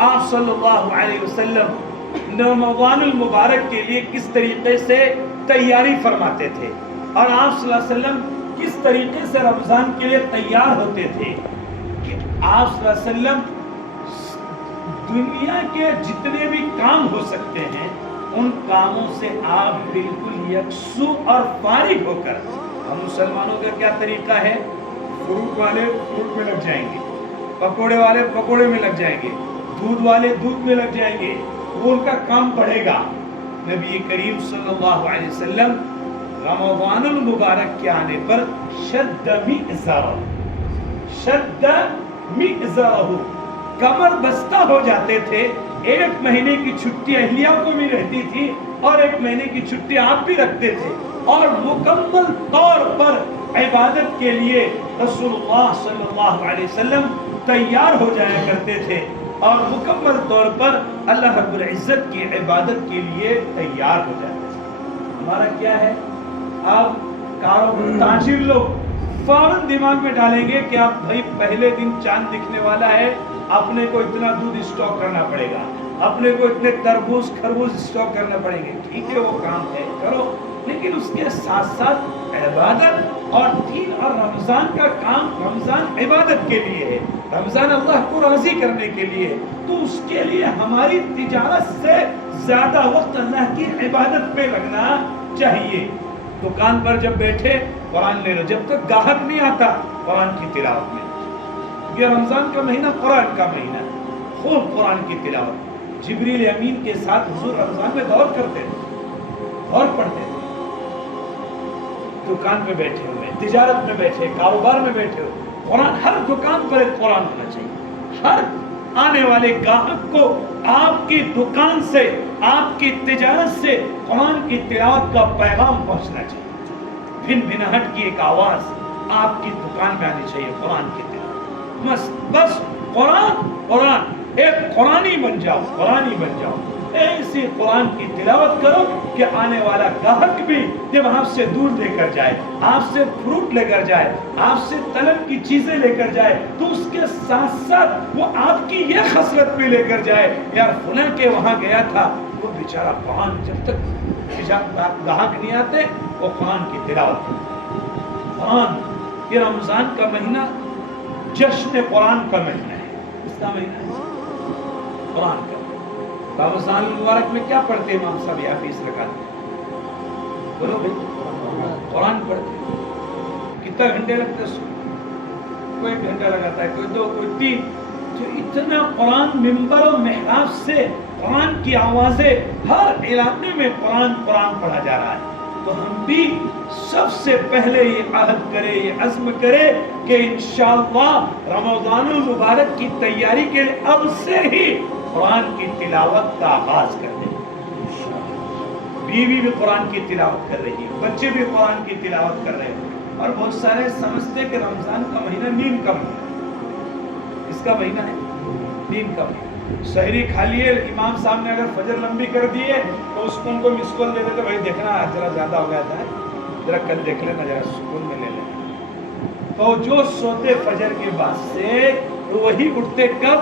آپ صلی اللہ علیہ وسلم رمضان المبارک کے لیے کس طریقے سے تیاری فرماتے تھے، اور آپ صلی اللہ علیہ وسلم کس طریقے سے رمضان کے لیے تیار ہوتے تھے کہ آپ صلی اللہ علیہ وسلم دنیا کے جتنے بھی کام ہو سکتے ہیں ان کاموں سے آپ بالکل یکسو اور فارغ ہو کر، ہم مسلمانوں کا کیا طریقہ ہے، فروٹ والے فروٹ میں لگ جائیں گے، پکوڑے والے پکوڑے میں لگ جائیں گے، دودھ والے دودھ میں لگ جائیں گے، وہ ان کا کام بڑھے گا۔ نبی کریم صلی اللہ علیہ وسلم رمضان المبارک کے آنے پر شد مئزرہ، کمر بستہ ہو جاتے تھے۔ 1 مہینے کی چھٹی اہلیہ کو بھی رہتی تھی اور 1 مہینے کی چھٹی آپ بھی رکھتے تھے، اور مکمل طور پر عبادت کے لیے رسول اللہ صلی اللہ علیہ وسلم تیار ہو جایا کرتے تھے، اور مکمل طور پر اللہ رب العزت کی عبادت کے لیے تیار ہو جاتے تھے۔ ہمارا کیا ہے، آپ تاجر لوگ فوراً دماغ میں ڈالیں گے کہ آپ بھائی پہلے دن چاند دکھنے والا ہے، اپنے کو اتنا دودھ اسٹاک کرنا پڑے گا، اپنے کو اتنے تربوز خربوز اسٹاک کرنا پڑیں گے۔ ٹھیک ہے، وہ کام ہے کرو، لیکن اس کے ساتھ ساتھ عبادت اور دین اور رمضان کا کام، رمضان عبادت کے لیے ہے، رمضان اللہ کو راضی کرنے کے لیے ہے، تو اس کے لیے ہماری تجارت سے زیادہ وقت اللہ کی عبادت پہ لگنا چاہیے۔ دکان پر جب بیٹھے قرآن لے لو، جب تک گاہک نہیں آتا قرآن کی تلاوت میں، یہ رمضان کا مہینہ قرآن کا مہینہ ہے، خوب قرآن کی تلاوت۔ جبریل امین کے ساتھ حضور رمضان میں دور کرتے تھے، اور پڑھتے تھے، دکان پہ بیٹھے ہوئے، تجارت میں بیٹھے، کاروبار میں بیٹھے ہوئے، قرآن ہر دکان پر ایک قرآن ہونا چاہیے. ہر آنے والے گاہک کو آپ کی دکان سے، آپ کی تجارت سے قرآن کی تلاوت کا پیغام پہنچنا چاہیے. بھن بھناہٹ کی ایک آواز آپ کی دکان میں آنی چاہیے، قرآن کی تلاوت. بس قرآن ایک قرآنی بن جاؤ، قرآنی بن جاؤ. ایسی قرآن کی تلاوت کرو کہ آنے والا گاہک بھی جب آپ سے دودھ لے کر جائے، آپ سے فروٹ لے کر جائے، آپ سے طلب کی چیزیں لے کر جائے، تو اس کے ساتھ ساتھ وہ آپ کی یہ خصلت بھی لے کر جائے، یار فلاں کے وہاں گیا تھا، وہ بیچارہ قرآن، جب تک گاہک نہیں آتے وہ قرآن کی تلاوت کرتے. قرآن، یہ رمضان کا مہینہ جشن قرآن کا مہینہ ہے. اس کا مہینہ ہے قرآن کا. رمضان المبارک میں کیا پڑھتے امام صاحب؟ یہاں 20 رکعت بولو بھائی، قرآن پڑھتے. کتنا گھنٹے لگتے ہیں؟ کوئی 1 گھنٹہ لگاتا ہے، کوئی 2، کوئی 3. جو اتنا قرآن ممبر و محراب سے قرآن کی آوازیں، ہر علاقے میں قرآن پڑھا جا رہا ہے. تو ہم بھی سب سے پہلے یہ عہد کرے، یہ عزم کرے کہ انشاءاللہ رمضان المبارک کی تیاری کے لیے اب سے ہی قرآن کی تلاوت کا آغاز کر دیں. بیوی بھی قرآن کی تلاوت کر رہی ہے، بچے بھی قرآن کی تلاوت کر رہے ہیں. اور بہت سارے سمجھتے کہ رمضان کا مہینہ نیند کا مہینہ ہے. اس کا مہینہ ہے نیند کا مہینہ. سحری کھا لیے، امام صاحب نے اگر فجر لمبی کر دیے تو اس کو ان کو مس کال دے دیتے، بھائی دیکھنا ذرا زیادہ ہو گیا تھا، ذرا کل دیکھ لینا، ذرا سکون میں لے لینا. تو جو سوتے فجر کے بعد سے وہی اٹھتے کب؟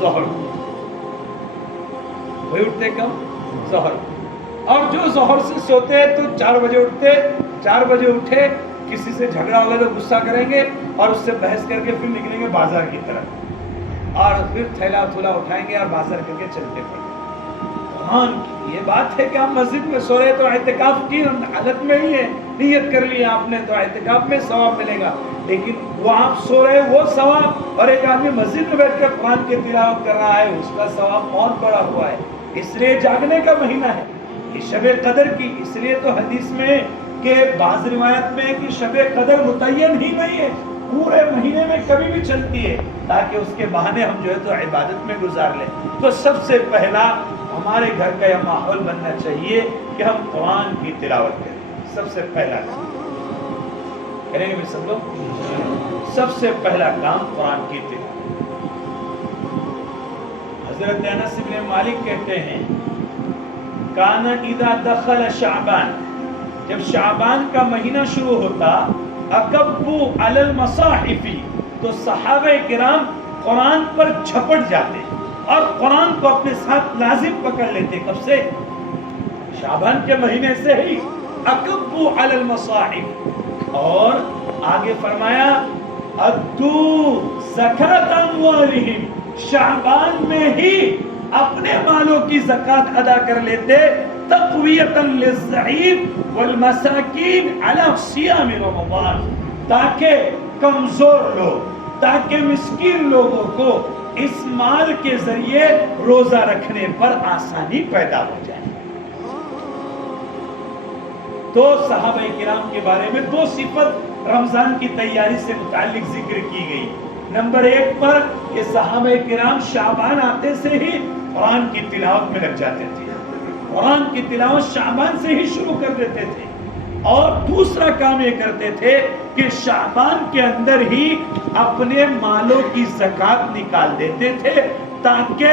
ظہر کو. وہی اٹھتے کب؟ ظہر کو. اور جو ظہر سے سوتے تو 4 بجے اٹھتے، 4 بجے اٹھے، کسی سے جھگڑا ہوگا تو غصہ کریں گے اور اس سے بحث کر کے پھر نکلیں گے بازار کی طرف، اور پھر تھیلا تھولا اٹھائیں گے اور بازار کر کے چلتے پڑیں. قرآن کی یہ بات ہے کہ آپ مسجد میں سو رہے تو اعتکاف کی حالت میں ہی ہے، نیت کر لی آپ نے تو اعتکاف میں ثواب ملے گا. لیکن وہ آپ سو رہے وہ ثواب، اور ایک آدمی مسجد میں بیٹھ کر قرآن کی تلاوت کر رہا ہے، اس کا ثواب بہت بڑا ہوا ہے. اس لیے جاگنے کا مہینہ ہے یہ شب قدر کی. اس لیے تو حدیث میں کہ بعض روایت میں کہ شب قدر متعین ہی نہیں ہے، پورے مہینے میں کبھی بھی چلتی ہے، تاکہ اس کے بہانے ہم جو ہے تو عبادت میں گزار لیں. تو سب سے پہلا ہمارے گھر کا یہ ماحول بننا چاہیے کہ ہم قرآن کی تلاوت کریں. سب سے پہلا کام کریں گے سب لوگ، سب سے پہلا کام قرآن کی تلاوت. حضرت انس بن مالک کہتے ہیں کان اذا دخل شعبان، جب شعبان کا مہینہ شروع ہوتا، اکبو علی المصاحف، تو صحابہ کرام قرآن پر جھپٹ جاتے اور قرآن کو اپنے ساتھ لازم پکڑ لیتے. کب سے؟ شعبان کے مہینے سے ہی. اکبو علی المصاحف. اور آگے فرمایا ادو زکات اموالہم، شعبان میں ہی اپنے مالوں کی زکات ادا کر لیتے، تقویتا للضعیف والمساکین علی صیام رمضان، تاکہ کمزور لوگ، تاکہ مسکین لوگوں کو اس مال کے ذریعے روزہ رکھنے پر آسانی پیدا ہو جائے. تو صحابہ کرام کے بارے میں 2 صفت رمضان کی تیاری سے متعلق ذکر کی گئی. نمبر 1 پر کہ صحابہ کرام شعبان آتے سے ہی قرآن کی تلاوت میں لگ جاتے تھے، قرآن کی تلاوت شعبان سے ہی شروع کر دیتے تھے. اور دوسرا کام یہ کرتے تھے کہ شعبان کے اندر ہی اپنے مالوں کی زکات نکال دیتے تھے، تاکہ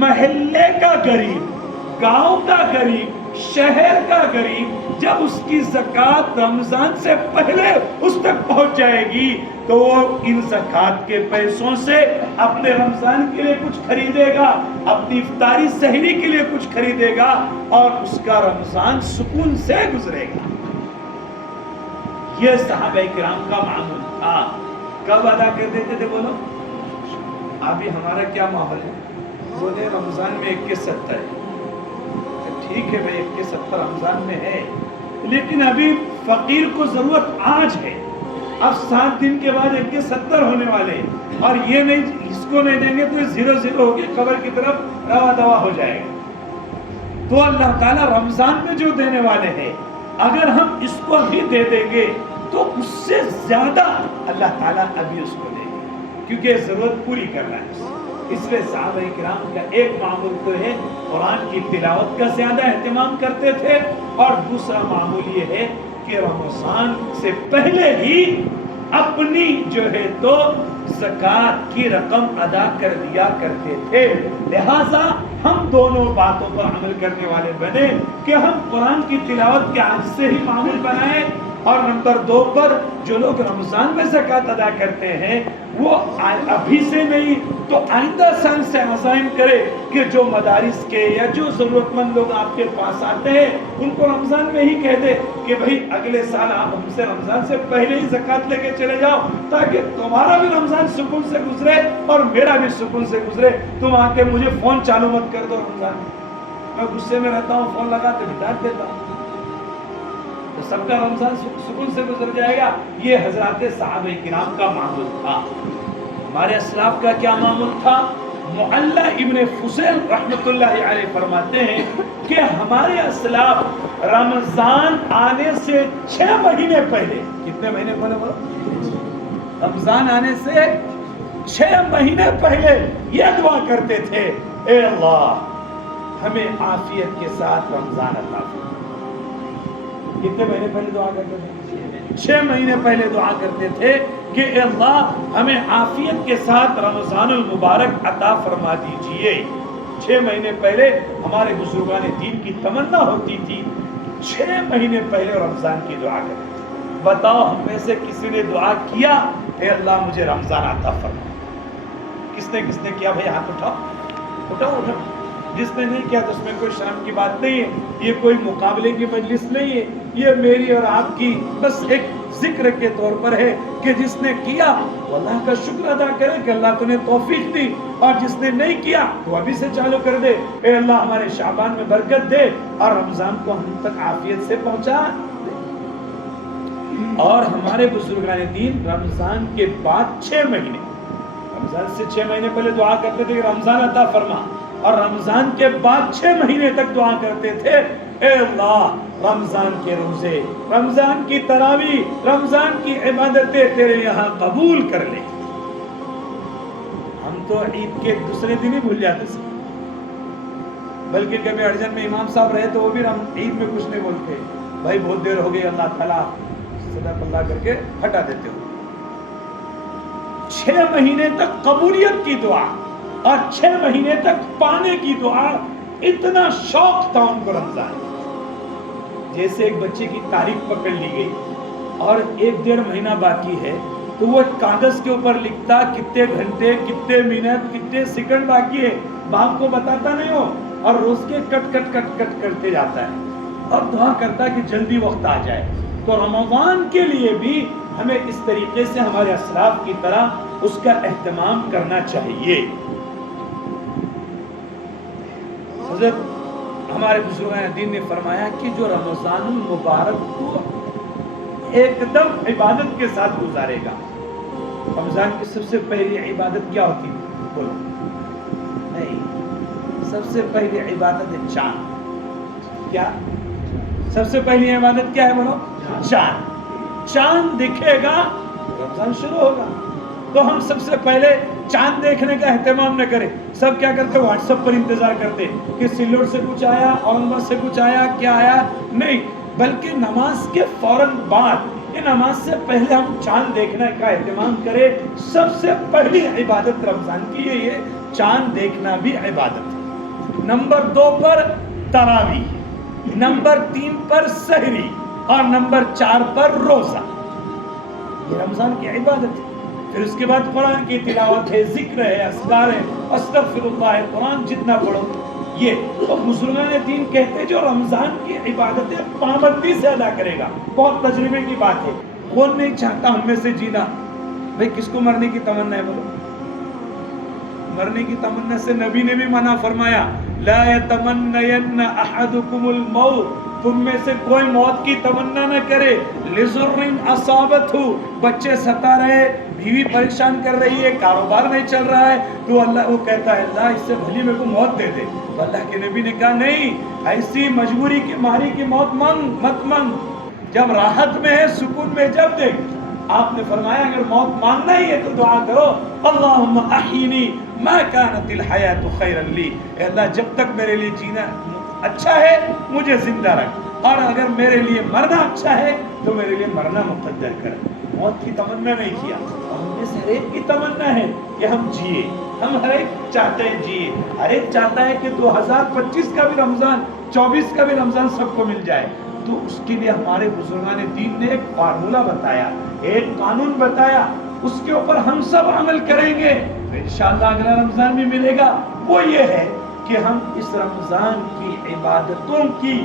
محلے کا غریب، گاؤں کا غریب، شہر کا غریب جب اس کی زکات رمضان سے پہلے اس تک پہنچ جائے گی تو وہ ان زکات کے پیسوں سے اپنے رمضان کے لیے کچھ خریدے گا، اپنی افطاری سحری کے لیے کچھ خریدے گا، اور اس کا رمضان سکون سے گزرے گا. یہ صحابہ کرام کا معمول تھا. کب ادا کر دیتے تھے؟ بولو. ابھی ہمارا کیا ماحول ہے؟ بولے رمضان میں 21:70 ہے. ٹھیک ہے بھائی 21:70 رمضان میں ہے، لیکن ابھی فقیر کو ضرورت آج ہے. اب 7 دن کے بعد 21:70 ہونے والے، اور یہ نہیں، اس کو نہیں دیں گے تو 0-0 ہو کے قبر کی طرف روا دوا ہو جائے گا. تو اللہ تعالیٰ رمضان میں جو دینے والے ہیں اگر ہم اس کو بھی دے دیں گے تو اس سے زیادہ اللہ تعالیٰ ابھی اس کو دیں گے، کیونکہ ضرورت پوری کرنا ہے۔ اس لیے صحابہ کرام کا ایک معمول تو ہے قرآن کی تلاوت کا زیادہ اہتمام کرتے تھے، اور دوسرا معمول یہ ہے کہ رمضان سے پہلے ہی اپنی جو ہے تو زکوٰۃ کی رقم ادا کر دیا کرتے تھے۔ لہٰذا ہم دونوں باتوں پر عمل کرنے والے بنے کہ ہم قرآن کی تلاوت کے آج سے ہی معمول بنائیں، اور نمبر 2 پر جو لوگ رمضان میں زکوٰۃ ادا کرتے ہیں وہ ابھی سے نہیں تو آئندہ سال سے عزائم کرے کہ جو مدارس کے یا جو ضرورت مند لوگ آپ کے پاس آتے ہیں ان کو رمضان میں ہی کہہ دے کہ بھئی اگلے سال آپ ہم سے رمضان سے پہلے ہی زکوٰۃ لے کے چلے جاؤ، تاکہ تمہارا بھی رمضان سکون سے گزرے اور میرا بھی سکون سے گزرے۔ تم آ کے مجھے فون چالو مت کر دو رمضان میں غصے میں رہتا ہوں، فون لگاتے بھی ڈانٹ دیتا ہوں، تو سب کا رمضان سکون سے گزر جائے گا۔ یہ حضرات صحابہ کرام کا معمول تھا۔ ہمارے اسلاف کا کیا معمول تھا؟ معلّہ ابن فضیل رحمۃ اللہ علیہ فرماتے ہیں کہ ہمارے اسلاف رمضان آنے سے 6 مہینے پہلے، کتنے مہینے پہلے بولو؟ رمضان آنے سے 6 مہینے پہلے یہ دعا کرتے تھے، اے اللہ ہمیں عافیت کے ساتھ رمضان عطا فرما۔ کتنے مہینے پہلے دعا کرتے تھے؟ 6 مہینے پہلے دعا کرتے تھے کہ اے اللہ ہمیں عافیت کے ساتھ رمضان المبارک عطا فرما دیجئے۔ 6 مہینے پہلے ہمارے بزرگان دین کی تمنا ہوتی تھی 6 مہینے پہلے رمضان کی دعا کریں۔ بتاؤ ہم میں سے کسی نے دعا کیا اے اللہ مجھے رمضان عطا فرما؟ کس نے کیا؟ بھائی ہاتھ اٹھاؤ۔ جس نے نہیں کیا تو اس میں کوئی شرم کی بات نہیں ہے، یہ کوئی مقابلے کی مجلس نہیں ہے، یہ میری اور آپ کی بس ایک ذکر کے طور پر ہے کہ جس نے کیا وہ اللہ کا شکر ادا کرے کہ اللہ تو نے توفیق دی، اور جس نے نہیں کیا تو ابھی سے چالو کر دے، اے اللہ ہمارے شعبان میں برکت دے اور رمضان کو ہم تک عافیت سے پہنچا۔ اور ہمارے بزرگان دین رمضان کے بعد 6 مہینے، رمضان سے 6 مہینے پہلے دعا کرتے تھے کہ رمضان عطا فرما، اور رمضان کے بعد 6 مہینے تک دعا کرتے تھے اے اللہ رمضان کے روزے، رمضان کی تراویح، رمضان کی عبادتیں تیرے یہاں قبول کر لے۔ ہم تو عید کے دوسرے دن ہی بھول جاتے تھے، بلکہ کبھی ارجن میں امام صاحب رہے تو وہ بھی عید میں کچھ نہیں بولتے، بھائی بہت دیر ہو گئی اللہ تعالیٰ صدق اللہ کر کے ہٹا دیتے ہو۔ 6 مہینے تک قبولیت کی دعا اور 6 مہینے تک پانے کی دعا، اتنا شوق تھا ان کو رمضان۔ جیسے ایک بچے کی تاریخ پکڑ لی گئی اور 1-1.5 مہینہ باقی ہے تو وہ کاغذ کے اوپر لکھتا کتنے گھنٹے، کتنے منٹ، کتنے سیکنڈ باقی ہے، باپ کو بتاتا نہیں ہو، اور روز کے کٹ کرتے جاتا ہے اور دعا کرتا کہ جلدی وقت آ جائے۔ تو رمضان کے لیے بھی ہمیں اس طریقے سے ہمارے اسلاف کی طرح اس کا اہتمام کرنا چاہیے۔ حضرت ہمارے بزرگان دین نے فرمایا کہ جو رمضان المبارک کو ایک دم عبادت کے ساتھ گزارے گا، رمضان کی سب سے پہلی عبادت کیا ہوتی ہے؟ بولو نہیں، سب سے پہلی عبادت ہے چاند۔ کیا سب سے پہلی عبادت کیا ہے؟ بولو چاند۔ چاند دکھے گا رمضان شروع ہوگا، تو ہم سب سے پہلے چاند دیکھنے کا اہتمام نہ کریں۔ سب کیا کرتے؟ واٹس ایپ پر انتظار کرتے کہ سلوڑ سے کچھ آیا، اورنگ آباد سے کچھ آیا، کیا آیا، نہیں، بلکہ نماز کے فوراً بعد یا نماز سے پہلے ہم چاند دیکھنے کا اہتمام کریں۔ سب سے پہلی عبادت رمضان کی یہ چاند دیکھنا بھی عبادت ہے۔ نمبر 2 پر تراویح، نمبر 3 پر سحری، اور نمبر 4 پر روزہ۔ یہ رمضان کی عبادت ہے۔ پھر اس کے بعد قرآن کی تلاوت ہے، ذکر ہے، اذکار ہے، استغفر اللہ ہے، قرآن جتنا پڑھو۔ یہ تو بزرگان دین کہتے جو رمضان کی عبادتیں پابندی سے ادا کرے گا، بہت تجربے کی بات ہے، کون نہیں چاہتا ہم میں سے جینا؟ بھئی کس کو مرنے کی تمنا ہے؟ بولو مرنے کی تمنا سے نبی نے بھی منع فرمایا، لا يتمنين احدكم الموت، تم میں سے کوئی موت کی تمنا نہ کرے. لِزُرٍ أَصَابَتْهُ, بچے ستا رہے, بیوی پریشان کر رہی ہے, کاروبار نہیں چل رہا ہے, تو اللہ وہ کہتا ہے اللہ اس سے بھلی میرے کو موت دے دے. تو اللہ کے نبی نے کہا نہیں, ایسی مجبوری کی ماری کی موت مت مانگ, جب راحت میں ہے, سکون میں, جب دیکھ. آپ نے فرمایا اگر موت مانگنا ہی ہے تو دعا کرو, اللہم احینی ما کانت الحیات خیرا لی, اے اللہ جب تک میرے لیے جینا اچھا ہے مجھے زندہ رکھ, اور اگر میرے لیے مرنا اچھا ہے تو میرے لیے مرنا مقدر کر. موت کی تمنا نہیں کیا. اور ہم میں سے ہر ایک کی تمنا ہے کہ ہم جیے, ہم ہر ایک چاہتے ہیں جیے, ہر ایک چاہتا ہے کہ 2025 کا بھی رمضان, 24 کا بھی رمضان سب کو مل جائے. تو اس کے لیے ہمارے بزرگان دین نے ایک فارمولہ بتایا, ایک قانون بتایا, اس کے اوپر ہم سب عمل کریں گے تو انشاءاللہ اگلا رمضان بھی ملے گا. وہ یہ ہے کہ ہم اس رمضان کی عبادتوں کی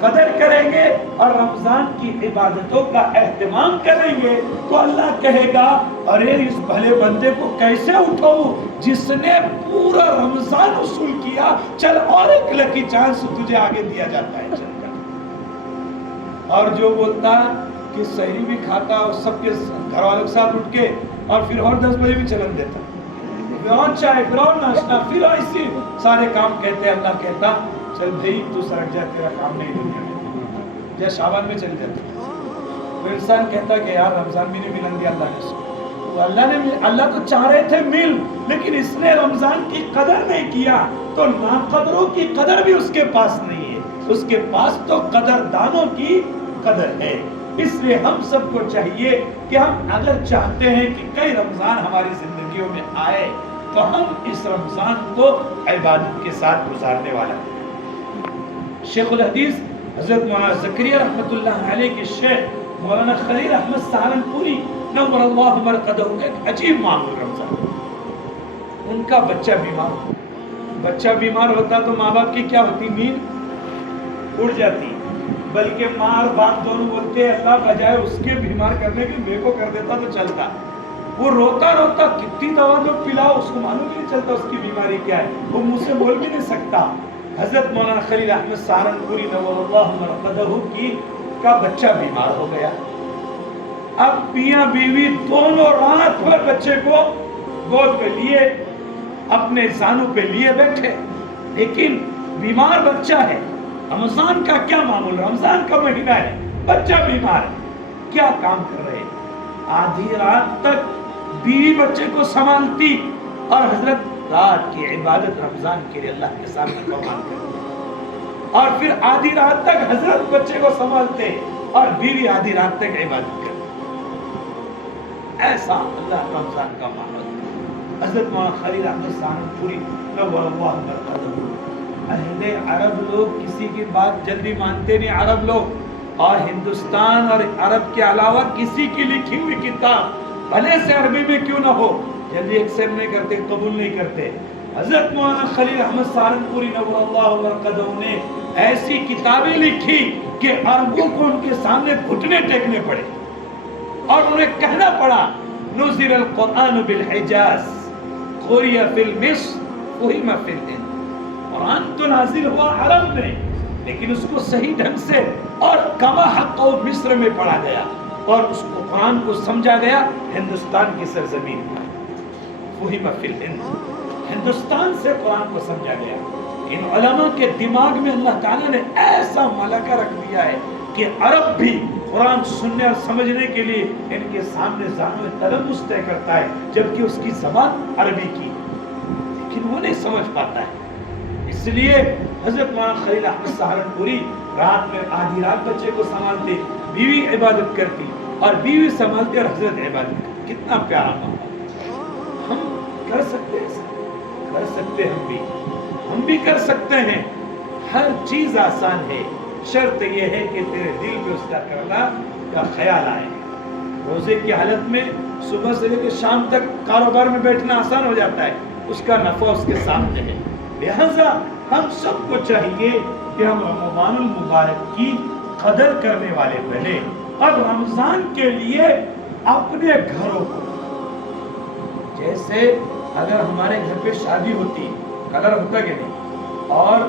قدر کریں گے اور رمضان کی عبادتوں کا اہتمام کریں گے. تو اللہ کہے گا ارے اس بھلے بندے کو کیسے اٹھاؤں جس نے پورا رمضان وصول کیا, چل اور ایک لکی چانس تجھے آگے دیا جاتا ہے, چل کر. اور جو بولتا کہ سحری بھی کھاتا اور سب کے گھر والوں کے ساتھ اٹھ کے اور پھر اور 10 بجے بھی چلن دیتا, پھر اور چائے, پھر اور ناشتہ, پھر ایسے سارے کام کہتے. اللہ کہتا چل بھائی تو سرک جا, تیرا کام نہیں دنیا میں, جا شعبان میں چل جاتا. وہ انسان کہتا کہ یار رمضان بھی نہیں ملن دیا اللہ نے اس کو. تو اللہ تو چاہ رہے تھے مل, لیکن اس نے رمضان کی قدر نہیں کیا, تو ناقدروں کی قدر بھی اس کے پاس نہیں ہے. اس کے پاس تو قدردانوں کی قدر ہے. اس لیے ہم سب کو چاہیے کہ ہم اگر چاہتے ہیں کہ کئی رمضان ہماری زندگیوں میں آئے تو ہم اس رمضان کو عبادت کے ساتھ گزارنے والا ہیں. شیخ الحدیث حضرت مولانا زکریا رحمۃ اللہ علیہ کے شیخ مولانا خلیل احمد سہارنپوری نور اللہ مرقدہ کا ایک عجیب معمول رمضان. ان کا بچہ بیمار ہو, بچہ بیمار ہوتا تو ماں باپ کی کیا ہوتی, نیند اڑ جاتی, بلکہ ماں اور باپ دونوں بولتے اللہ بجائے اس کے بیمار کرنے کی میرے کو کر دیتا تو چلتا. وہ روتا روتا کتنی دوا جو پلاؤ اس کو معلوم نہیں چلتا اس کی بیماری کیا ہے, وہ منہ سے بول بھی نہیں سکتا. حضرت مولانا خلیل احمد سہارنپوری نور اللہ مرقدہ کی کا بچہ بیمار ہو گیا. اب میاں بیوی دونوں رات بھر بچے کو گود پہ لیے, اپنے زانوں پہ لیے بیٹھے, لیکن بیمار بچہ ہے. رمضان کا کیا معمول, رمضان کا مہینہ ہے, بچہ بیمار ہے, کیا کام کر رہے. آدھی رات تک بیوی بچے کو سنبھالتی اور حضرت رات کی عبادت رمضان کے لیے اللہ کے سامنے قربان کرتے, اور پھر آدھی رات تک حضرت بچے کو سنبھالتے اور بیوی آدھی رات تک عبادت کرتے. ایسا اللہ رمضان کا معاملہ. حضرت مولانا خلیل احمد سہارنپوری نور اللہ مرقدہ, اہل عرب لوگ کسی کی بات جلدی مانتے نہیں, عرب لوگ, اور ہندوستان اور عرب کے علاوہ کسی کی لکھی ہوئی کتاب بھلے سے عربی میں کیوں نہ ہو جلدی ایکسپٹ نہیں کرتے, قبول نہیں کرتے. حضرت مولانا خلیل احمد سہارنپوری نور اللہ مرقدہ نے ایسی کتابیں لکھی کہ عربوں کو ان کے سامنے گھٹنے ٹیکنے پڑے اور انہیں کہنا پڑا نزل القرآن بالحجاز قرئ فی المصر فہم فی الہند. قرآن تو نازل ہوا عرب میں, لیکن اس کو صحیح ڈھنگ سے اور کما حق مصر میں پڑھا گیا, اور اس کو قرآن کو سمجھا گیا ہندوستان کی سرزمین پر. فہم فی الہند, ہندوستان سے قرآن کو سمجھا گیا. ان علماء کے دماغ میں اللہ تعالیٰ نے ایسا ملکہ رکھ دیا ہے کہ عرب بھی قرآن سننے اور سمجھنے کے لیے ان کے سامنے زانو تلمس طے کرتا ہے, جبکہ اس کی زبان عربی کی, لیکن وہ نہیں سمجھ پاتا ہے. اس لیے حضرت مولانا خلیل احمد سہارنپوری رات میں آدھی رات بچے کو سنبھالتے, بیوی عبادت کرتی اور بیوی سنبھالتے اور حضرت عبادت کرتی. کتنا پیارا معاملہ. ہم کر سکتے ہیں, کر سکتے ہم بھی کر سکتے ہیں. ہر چیز آسان ہے, شرط یہ ہے کہ تیرے دل پہ اس کا کرنا کا خیال آئے. روزے کی حالت میں صبح سے لے کے شام تک کاروبار میں بیٹھنا آسان ہو جاتا ہے, اس کا نفع اس کے سامنے ہے. لہذا ہم سب کو چاہیے کہ ہم رمضان المبارک کی قدر کرنے والے بنے, اور رمضان کے لیے اپنے گھروں کو, جیسے اگر ہمارے گھر پہ شادی ہوتی, کلر ہوتا کہ نہیں, اور